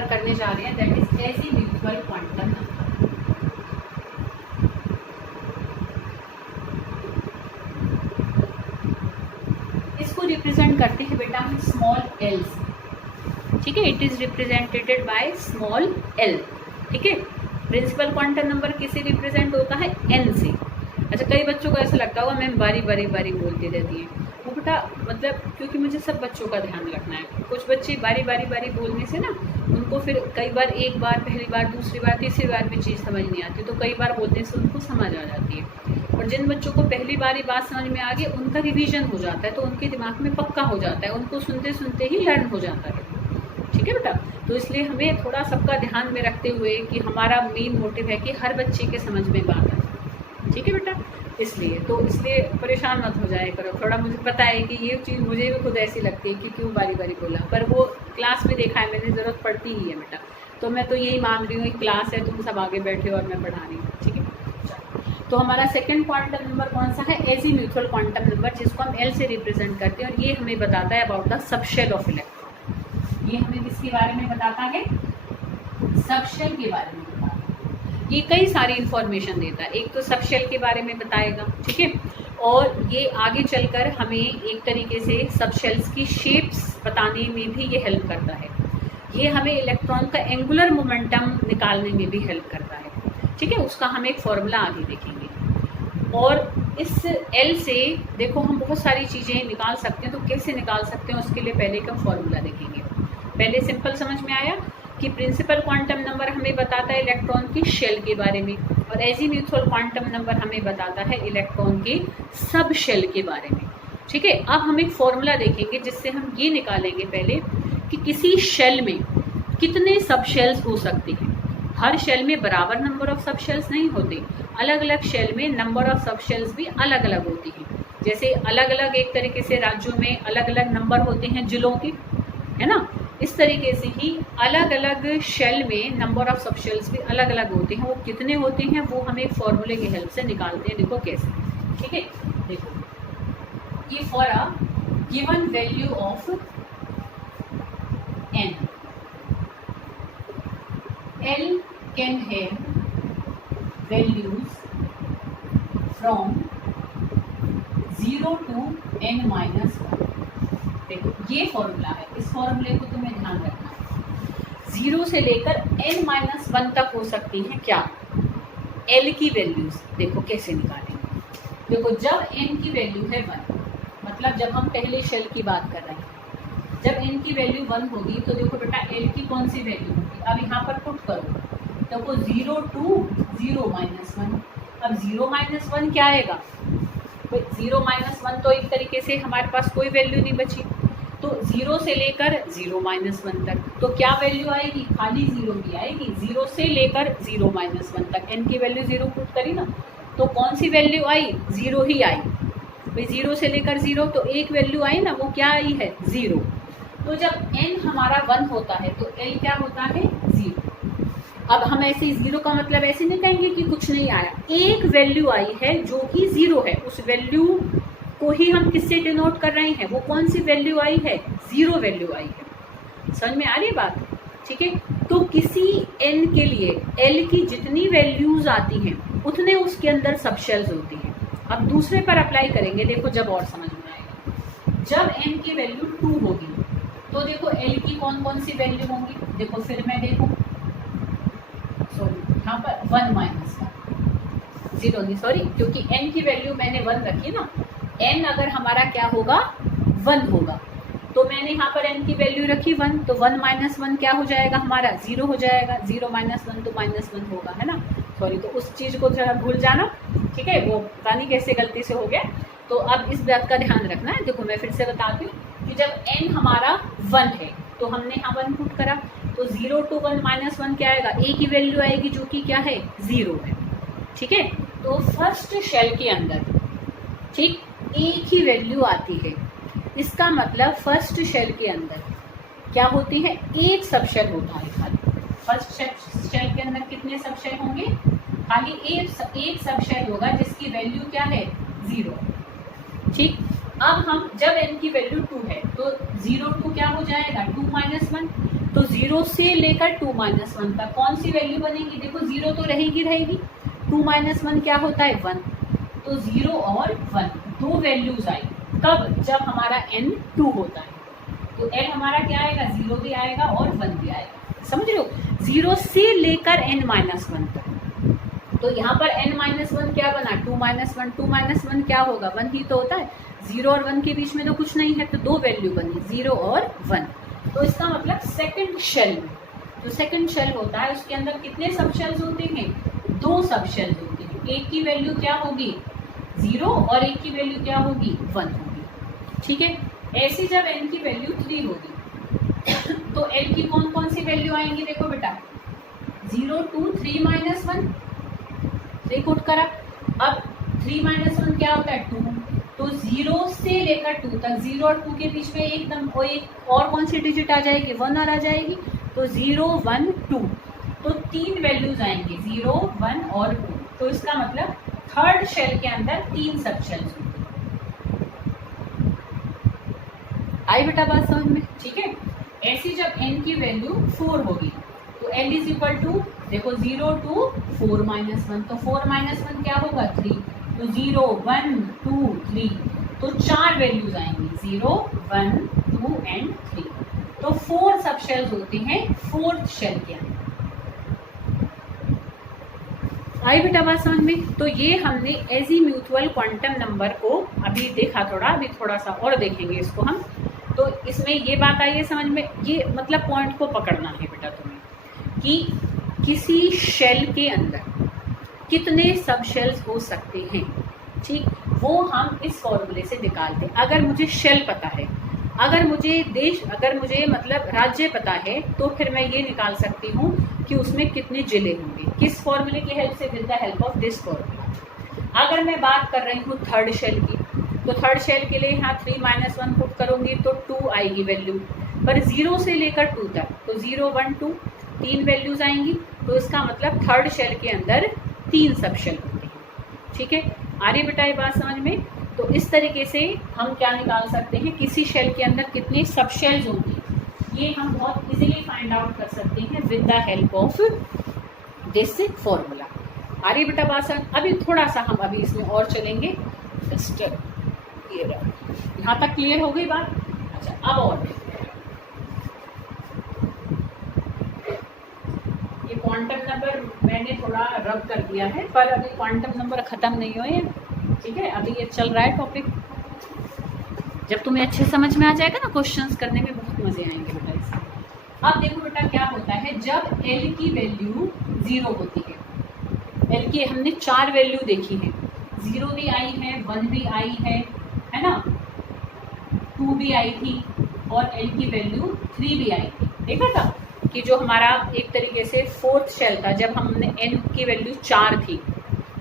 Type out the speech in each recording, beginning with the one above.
Number करने जा रहे हैं, दैट इज एजीम्यूथुअल क्वांटम नंबर। इसको रिप्रेजेंट करते हैं बेटा हम स्मॉल एल से, ठीक है। It is represented by small L, ठीक है। प्रिंसिपल क्वांटम नंबर किसे रिप्रेजेंट होता है, एन से। अच्छा, कई बच्चों को ऐसा लगता होगा मैम बारी बारी बारी बोलती रहती है, वो बेटा मतलब क्योंकि मुझे सब बच्चों का ध्यान रखना है। कुछ बच्चे बारी बारी बारी बोलने से ना उनको फिर कई बार एक बार, पहली बार, दूसरी बार, तीसरी बार भी चीज़ समझ नहीं आती, तो कई बार बोलने से उनको समझ आ जाती है। और जिन बच्चों को पहली बार ही बात समझ में आ गई उनका रिवीजन हो जाता है, तो उनके दिमाग में पक्का हो जाता है, उनको सुनते सुनते ही लर्न हो जाता है, ठीक है बेटा। तो इसलिए हमें थोड़ा सबका ध्यान में रखते हुए कि हमारा मेन मोटिव है कि हर बच्चे के समझ में बात आए, ठीक है बेटा। इसलिए परेशान मत हो जाए करो। थोड़ा मुझे पता है कि ये चीज़ मुझे भी खुद ऐसी लगती है कि क्यों बारी बारी बोला, पर वो क्लास में देखा है मैंने, ज़रूरत पड़ती ही है बेटा। तो मैं तो यही मान रही हूँ एक क्लास है, तुम सब आगे बैठे हो और मैं पढ़ा रही हूँ, ठीक है। तो हमारा सेकंड क्वांटम नंबर कौन सा है, एजीम्यूथुअल क्वांटम नंबर, जिसको हम एल से रिप्रेजेंट करते हैं। और ये हमें बताता है about the subshell of electron. ये हमें किसके बारे में बताता है, सबशेल के बारे में बताता है। ये कई सारी इंफॉर्मेशन देता है, एक तो सबशेल के बारे में बताएगा, ठीक है। और ये आगे चलकर हमें एक तरीके से सबशेल्स की शेप्स बताने में भी ये हेल्प करता है। ये हमें इलेक्ट्रॉन का एंगुलर मोमेंटम निकालने में भी हेल्प करता है, ठीक है। उसका हम एक फॉर्मूला आगे देखेंगे। और इस एल से देखो हम बहुत सारी चीज़ें निकाल सकते हैं, तो कैसे निकाल सकते हैं उसके लिए पहले का फॉर्मूला देखेंगे। पहले सिंपल समझ में आया कि प्रिंसिपल क्वांटम नंबर हमें बताता है इलेक्ट्रॉन की शेल के बारे में, और एजीम्यूथुअल क्वांटम नंबर हमें बताता है इलेक्ट्रॉन के सब शेल के बारे में, ठीक है। अब हम एक फॉर्मूला देखेंगे जिससे हम ये निकालेंगे पहले कि किसी शेल में कितने सब शेल्स हो सकते हैं। हर शेल में बराबर नंबर ऑफ सब शेल्स नहीं होते, अलग अलग शेल में नंबर ऑफ सब शेल्स भी अलग अलग होती हैं। जैसे अलग अलग एक तरीके से राज्यों में अलग अलग नंबर होते हैं जिलों के, है ना। इस तरीके से ही अलग अलग शेल में नंबर ऑफ सब शेल्स भी अलग अलग होते हैं। वो कितने होते हैं वो हम एक फॉर्मूले की हेल्प से निकालते हैं। देखो कैसे, ठीक है। देखो ये for a given value of n, L can have values from 0 to n-1। देखो ये फॉर्मूला है, इस फॉर्मूले को तुम्हें ध्यान रखना है। 0 से लेकर n-1 तक हो सकती हैं क्या, L की वैल्यूज। देखो कैसे निकालेंगे। देखो जब n की वैल्यू है 1, मतलब जब हम पहले शेल की बात कर रहे हैं, जब n की वैल्यू 1 होगी तो देखो बेटा L की कौन सी वैल्यू होगी, अब यहाँ पर पुट करो। देखो 0 to 0-1। अब 0-1 क्या आएगा, 0-1 तो एक तरीके से हमारे पास कोई वैल्यू नहीं बची, तो 0 से लेकर 0-1 तक तो क्या वैल्यू आएगी, खाली 0 की आएगी। 0 से लेकर 0-1 तक n की वैल्यू 0 पुट करी ना, तो कौन सी वैल्यू आई, 0 ही आई भाई। 0 से लेकर 0 तो एक वैल्यू आई ना, वो क्या आई है, 0। तो जब n हमारा 1 होता है तो l क्या होता है, 0। अब हम ऐसे 0 का मतलब ऐसे नहीं कहेंगे कि कुछ नहीं आया, एक वैल्यू आई है जो कि 0 है, उस वैल्यू को ही हम किससे डिनोट कर रहे हैं, वो कौन सी वैल्यू आई है, 0 वैल्यू आई है। समझ में आ रही है बात, ठीक है। तो किसी n के लिए l की जितनी वैल्यूज आती हैं उतने उसके अंदर सब शेल्स होती हैं। अब दूसरे पर अप्लाई करेंगे, देखो जब और समझ में आएगा। जब n की वैल्यू 2 होगी तो देखो l की कौन कौन सी वैल्यू होंगी। देखो फिर मैं देखूं, सॉरी यहाँ पर 1-1 0 नहीं, सॉरी क्योंकि n की वैल्यू मैंने 1 रखी ना, n अगर हमारा क्या होगा, 1 होगा, तो मैंने यहाँ पर n की वैल्यू रखी 1, तो 1-1 क्या हो जाएगा हमारा, 0 हो जाएगा। 0-1 तो -1 होगा, है ना। सॉरी, तो उस चीज़ को जरा भूल जाना, ठीक है, वो पता नहीं कैसे गलती से हो गया। तो अब इस बात का ध्यान रखना है। देखो मैं फिर से बताती हूँ कि जब n हमारा 1 है तो हमने यहाँ 1 पुट करा, तो 0 to 1-1 क्या आएगा, a की वैल्यू आएगी जो कि क्या है, 0 है, ठीक है। तो फर्स्ट शेल के अंदर ठीक एक ही वैल्यू आती है, इसका मतलब फर्स्ट शेल के अंदर क्या होती है, एक सब शेल होता है खाली। फर्स्ट शेल के अंदर कितने सब शेल होंगे, खाली एक सब शेल होगा जिसकी वैल्यू क्या है, 0, ठीक। अब हम जब n की वैल्यू 2 है तो 0 2 क्या हो जाएगा, 2-1, तो 0 से लेकर 2 - 1 तक कौन सी वैल्यू बनेगी? देखो 0 तो रहेगी, 2 - 1 क्या होता है? 1। तो 0 और 1 दो वैल्यूज आई। कब? जब हमारा n 2 होता है। तो n हमारा क्या आएगा? 0 भी आएगा और 1 भी आएगा। समझ रहे हो? 0 से लेकर n - 1 तक। तो यहाँ पर n - 1 क्या बना? 2 - 1। 2 - 1 क्या होगा? 1 ही तो होता है। 0 और 1 के बीच में तो कुछ नहीं है, तो दो वैल्यू बनी, 0 और 1। तो इसका मतलब सेकंड शेल में, जो सेकंड शेल होता है उसके अंदर कितने सब शेल्स होते हैं? 2 सब शेल्स होते हैं। एक की वैल्यू क्या होगी? 0 और एक की वैल्यू क्या होगी? 1 होगी। ठीक है। ऐसी जब n की वैल्यू 3 होगी तो n की कौन कौन सी वैल्यू आएंगी? देखो बेटा 0 2 3 - 1 3 पुट करा। अब 3 - 1 क्या होता है? 2। तो 0 से लेकर 2 तक, 0 और 2 के बीच में एक और कौन सी डिजिट आ जाएगी? 1 और आ जाएगी। तो 0 1 2 तो 3 वैल्यूज आएंगी, 0 1 और 2। तो इसका मतलब थर्ड शेल के अंदर 3 सब शेल्स होंगे। आई बेटा बात समझ में? ठीक है। ऐसी जब n की वैल्यू 4 होगी तो n इज इक्वल टू, देखो 0 2 4 - 1, तो 4 - 1 क्या होगा? 3। तो 0 1 2 3 तो 4 वैल्यूज आएंगी, 0 1 2 एंड 3। तो 4 सब शेल्स होते हैं फोर्थ शेल के अंदर। आई बेटा बात समझ में? तो ये हमने एजीम्यूथुअल क्वांटम नंबर को अभी देखा, अभी थोड़ा सा और देखेंगे इसको हम। तो इसमें ये बात आई है समझ में, ये मतलब पॉइंट को पकड़ना है बेटा तुम्हें कि किसी शेल के अंदर कितने सब शेल्स हो सकते हैं। ठीक, वो हम इस फॉर्मूले से निकालते हैं। अगर मुझे शेल पता है, अगर मुझे मतलब राज्य पता है, तो फिर मैं ये निकाल सकती हूँ कि उसमें कितने जिले होंगे। किस फॉर्मूले की हेल्प से? With the help of this formula. अगर मैं बात कर रही हूँ थर्ड शेल की, तो थर्ड शेल के लिए यहाँ 3 - 1 पुट करूँगी तो 2 आएगी वैल्यू। पर 0 से लेकर 2 तक, तो 0 1 2 3 वैल्यूज आएंगी। तो इसका मतलब थर्ड शेल के अंदर 3 सब शेल होते हैं। ठीक है, आ रही बेटा ये बात समझ में? तो इस तरीके से हम क्या निकाल सकते हैं, किसी शेल के अंदर कितने सब शेल्स होंगे, ये हम बहुत इजीली फाइंड आउट कर सकते हैं with the help of this formula. आ रही बेटा बात समझ? अभी थोड़ा सा हम अभी इसमें और चलेंगे। जस्ट ये यहाँ तक क्लियर हो गई बात? अच्छा, अब और ये क्वांटम नंबर मैंने थोड़ा रब कर दिया है, पर अभी क्वांटम नंबर खत्म नहीं हुए हैं। ठीक है, अभी ये चल रहा है टॉपिक। जब तुम्हें अच्छे समझ में आ जाएगा ना, क्वेश्चंस करने में बहुत मजे आएंगे बेटा इसमें। अब देखो बेटा क्या होता है जब l की वैल्यू 0 होती है। l की हमने 4 वैल्यू देखी है, 0 भी आई है, 1 भी आई है ना, 2 भी आई थी और l की वैल्यू 3 भी आई थी। देखा था कि जो हमारा एक तरीके से फोर्थ शेल था, जब हमने n की वैल्यू 4 थी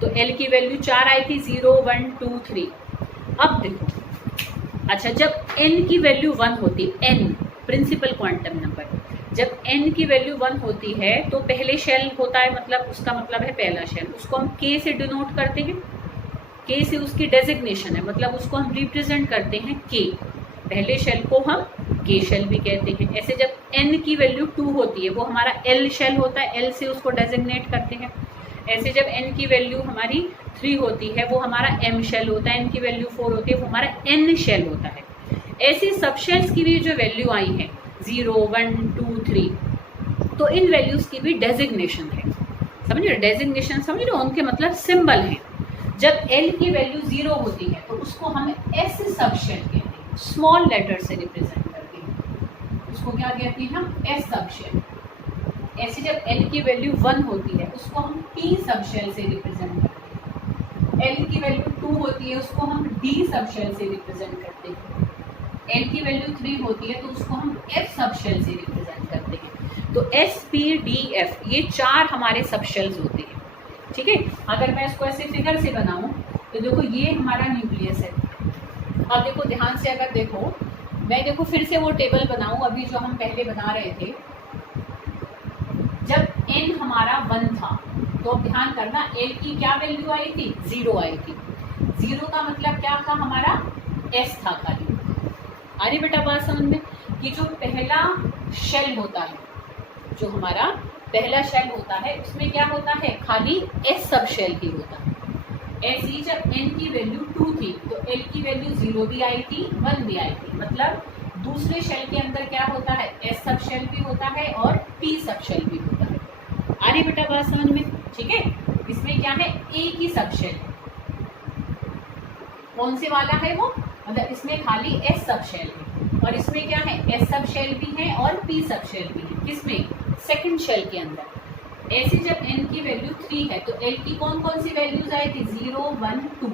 तो l की वैल्यू 4 आई थी, 0 1 2 3। अब देखो, अच्छा जब n की वैल्यू 1 होती, n प्रिंसिपल क्वांटम नंबर, जब n की वैल्यू 1 होती है तो पहले शेल होता है, मतलब उसका मतलब है पहला शेल, उसको हम k से डिनोट करते हैं। k से उसकी डेजिग्नेशन है, मतलब उसको हम रिप्रेजेंट करते हैं k। पहले शेल को हम k शेल भी कहते हैं। ऐसे जब n की वैल्यू 2 होती है वो हमारा l शेल होता है, l से उसको डेजिग्नेट करते हैं। ऐसे जब n की वैल्यू हमारी 3 होती है वो हमारा m शेल होता है, n की वैल्यू 4 होती है वो हमारा n शेल होता है। ऐसी सब शेल्स की भी जो वैल्यू आई है 0 1 2 3, तो इन वैल्यूज की भी डेजिग्नेशन है। समझ रहे? डेजिग्नेशन समझ रहे? उनके मतलब सिंबल है। जब l की वैल्यू 0 होती है तो उसको हम s सब शेल कहते हैं, स्मॉल लेटर से रिप्रेजेंट करते हैं। उसको क्या कहते हैं हम? s सब शेल। ऐसे जब l की वैल्यू 1 होती है उसको हम t सब शेल से रिप्रेजेंट करते हैं। l की वैल्यू 2 होती है उसको हम d सब शेल से रिप्रेजेंट करते हैं। l की वैल्यू 3 होती है तो उसको हम f सब शेल से रिप्रेजेंट करते हैं। तो s p d f ये 4 हमारे सब शेल्स होते हैं। ठीक है, अगर मैं इसको ऐसे फिगर से बनाऊं तो देखो ये हमारा न्यूक्लियस है। अब देखो ध्यान से, अगर देखो मैं देखो फिर से वो टेबल बनाऊं अभी जो हम पहले बना रहे थे। जब n हमारा 1 था तो अब ध्यान करना l की क्या वैल्यू आई थी? 0 आई थी। 0 का मतलब क्या था? हमारा s था खाली। अरे बेटा बात समझ में, कि जो पहला शेल होता है, जो हमारा पहला शेल होता है उसमें क्या होता है, खाली एस सब शेल ही होता है। ऐसी जब n की वैल्यू 2 थी तो l की वैल्यू 0 भी आई थी, 1 भी आई थी, मतलब दूसरे शेल के अंदर क्या होता है, s सब शेल भी होता है और p सब शेल भी होता है। आ रही बेटा बात समझ में? ठीक है, इसमें क्या है, एक ही सब शेल, कौन से वाला है वो, मतलब इसमें खाली s सब शेल है और इसमें क्या है, s सब शेल भी है और p सब शेल भी है। किसमें, सेकंड शेल के अंदर। ऐसे जब n की वैल्यू 3 है तो l की कौन कौन सी वैल्यूज आई थी, 0 1 2,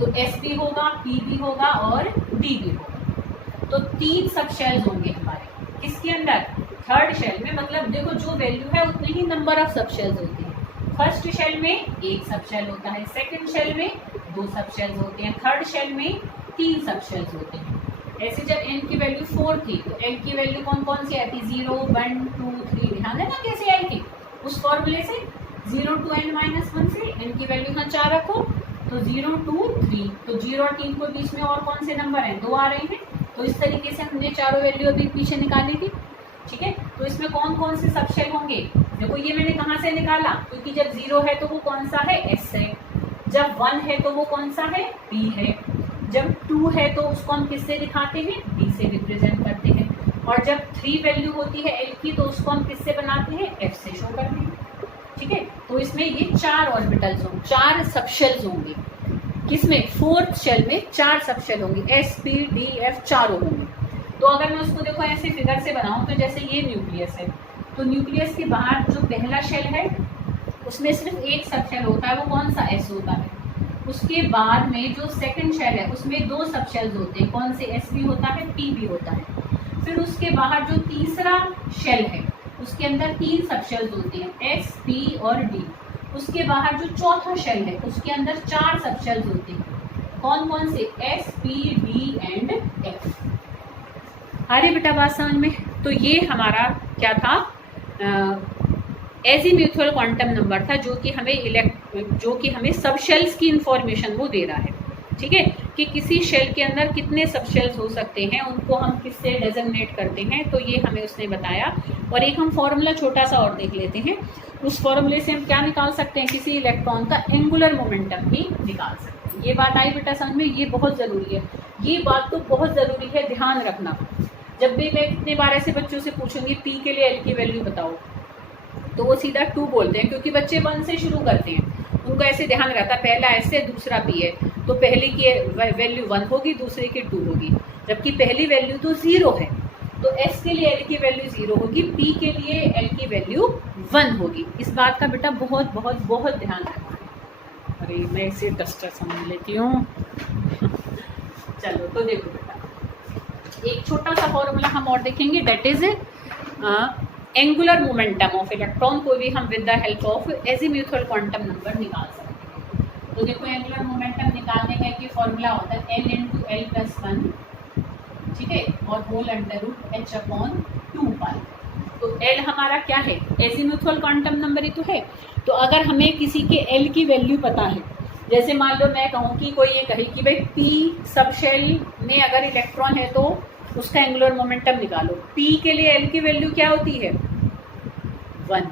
तो s भी होगा, p भी होगा और d भी होगा। तो 3 सब शेल्स होंगे हमारे किसके अंदर, थर्ड शेल में। मतलब देखो जो वैल्यू है उतने ही नंबर ऑफ सब शेल्स होते हैं। फर्स्ट शेल में एक सब शेल होता है, सेकंड शेल में 2 सब शेल्स होते हैं, थर्ड शेल में 3 सब शेल्स होते हैं। ऐसे जब n की वैल्यू 4 थी तो l की वैल्यू कौन कौन सी आई थी, 0 1 2 3, ध्यान देना कैसे आई थी, उस फॉर्मूले से 0 to n-1 से n की वैल्यू यहाँ 4 रखो तो 0 2 3, तो 0 और 3 को बीच में और कौन से नंबर हैं, 2 आ रहे हैं। तो इस तरीके से हमने चारों वैल्यू अभी पीछे निकाली थी। ठीक है, तो इसमें कौन कौन से सब शेल होंगे, देखो ये मैंने कहाँ से निकाला, क्योंकि जब 0 है तो वो कौन सा है, s है, जब 1 है तो वो कौन सा है, p है, जब 2 है तो उसको हम किससे दिखाते हैं, d से रिप्रेजेंट करते हैं, और जब 3 वैल्यू होती है l की तो उसको हम किससे बनाते हैं, f से शो करते हैं। ठीक है, तो इसमें ये 4 ऑर्बिटल्स होंगे, 4 सबशेल्स होंगे। किसमें, फोर्थ शेल में 4 सबशेल होंगे, s p d f चारों होंगे। तो अगर मैं उसको देखो ऐसे फिगर से बनाऊं तो जैसे ये न्यूक्लियस है, तो न्यूक्लियस के बाहर जो पहला शेल है उसमें सिर्फ एक सबशेल होता है, वो कौन सा, s होता है। उसके बाद में जो सेकंड शेल है उसमें 2 सबशेल्स होते हैं, कौन से, s भी होता है, p भी होता है। फिर उसके बाहर जो तीसरा शेल है उसके अंदर 3 सबशेल्स होते हैं, s p और d। उसके बाहर जो चौथा शेल है उसके अंदर 4 सबशेल्स होते हैं, कौन कौन से, s p d and f। अरे बेटा बात समझ में? तो ये हमारा क्या था, एजीम्यूथुअल क्वांटम नंबर था, जो कि हमें सबशेल्स की इंफॉर्मेशन वो दे रहा है। ठीक है, कि किसी शेल के अंदर कितने सबशेल्स हो सकते हैं, उनको हम किससे डेजिग्नेट करते हैं, तो ये हमें उसने बताया। और एक हम फॉर्मूला छोटा सा और देख लेते हैं, उस फॉर्मूले से हम क्या निकाल सकते हैं, किसी इलेक्ट्रॉन का एंगुलर मोमेंटम भी निकाल सकते हैं। ये बात आई बेटा समझ में, ये बहुत ज़रूरी है, ये बात तो बहुत ज़रूरी है, ध्यान रखना। जब भी मैं कितने बार ऐसे बच्चों से पूछूंगी p के लिए l की वैल्यू बताओ, तो वो सीधा 2 बोलते हैं, क्योंकि बच्चे 1 से शुरू करते हैं, उनको ऐसे ध्यान रहता है पहला s है दूसरा p है, तो पहली की वैल्यू 1 होगी, दूसरे की 2 होगी, जबकि पहली वैल्यू तो 0 है, तो s के लिए l की वैल्यू 0 होगी, p के लिए l की वैल्यू 1 होगी। इस बात का बेटा बहुत बहुत बहुत ध्यान रखना है। अरे मैं इसे डस्टर समझ लेती हूँ। चलो तो देखो बेटा, एक छोटा सा फॉर्मूला हम और देखेंगे, that is angular momentum of electron को भी हम with the help of azimuthal quantum number निकाल सकते हैं। तो देखो एंगुलर मोमेंटम निकालने का एक फॉर्मूला होता है n × l+1, ठीक है, और होल अंडर रूट h/2π। तो l हमारा क्या है, एजीम्यूथुअल क्वांटम नंबर ही तो है। तो अगर हमें किसी के l की वैल्यू पता है, जैसे मान लो मैं कहूँ कि कोई ये कहे कि भाई p सब शेल में अगर इलेक्ट्रॉन है तो उसका एंगुलर मोमेंटम निकालो, p के लिए l की वैल्यू क्या होती है, 1।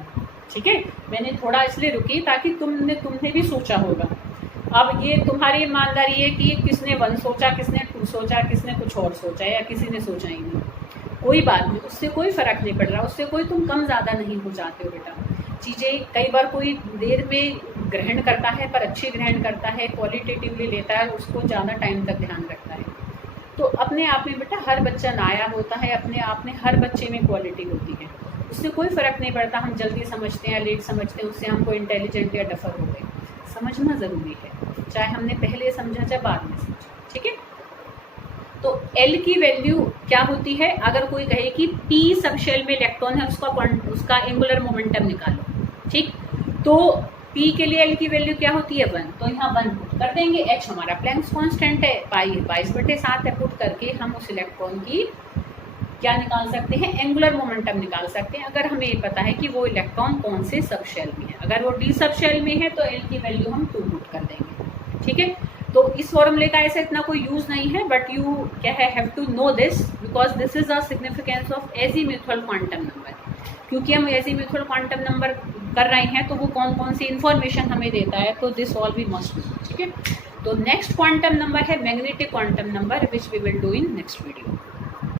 ठीक है, मैंने थोड़ा इसलिए रुकी ताकि तुमने भी सोचा होगा। अब ये तुम्हारी ईमानदारी है कि किसने 1 सोचा, किसने 2 सोचा, किसने कुछ और सोचा, या किसी ने सोचा ही नहीं, कोई बात नहीं, उससे कोई फर्क नहीं पड़ रहा, उससे कोई तुम कम ज़्यादा नहीं हो जाते हो बेटा। चीज़ें कई बार कोई देर में ग्रहण करता है पर अच्छी ग्रहण करता है, क्वालिटेटिवली लेता है, उसको ज़्यादा टाइम तक ध्यान रखता है। तो अपने आप में बेटा हर बच्चा नायाब होता है, अपने आप में हर बच्चे में क्वालिटी होती है, उससे कोई फ़र्क नहीं पड़ता हम जल्दी समझते हैं या लेट समझते हैं, उससे हमको इंटेलिजेंट या डफर हो गए। समझना ज़रूरी है, चाहे हमने पहले समझा चाहे बाद में समझा। ठीक है, तो L की वैल्यू क्या होती है, अगर कोई कहे कि P सब शेल में इलेक्ट्रॉन है उसका एंगुलर मोमेंटम निकालो, ठीक, तो P के लिए L की वैल्यू क्या होती है, 1, तो यहाँ 1 पुट कर देंगे। H हमारा प्लैंक्स कांस्टेंट है, पाई 22/7 है, पुट करके हम उस इलेक्ट्रॉन की क्या निकाल सकते हैं, एंगुलर मोमेंटम निकाल सकते हैं, अगर हमें ये पता है कि वो इलेक्ट्रॉन कौन से सब शेल में है। अगर वो D सब शेल में है तो L की वैल्यू हम 2 पुट कर देंगे। ठीक है, तो इस फॉर्मूले का ऐसे इतना कोई यूज़ नहीं है, बट यू क्या है, have to know this because this is the significance of azimuthal quantum number. क्योंकि हम एजीम्यूथुअल क्वांटम नंबर कर रहे हैं तो वो कौन कौन सी इन्फॉर्मेशन हमें देता है, तो this all we must know, ठीक है। तो नेक्स्ट क्वांटम नंबर है magnetic quantum number, which we will do in next video.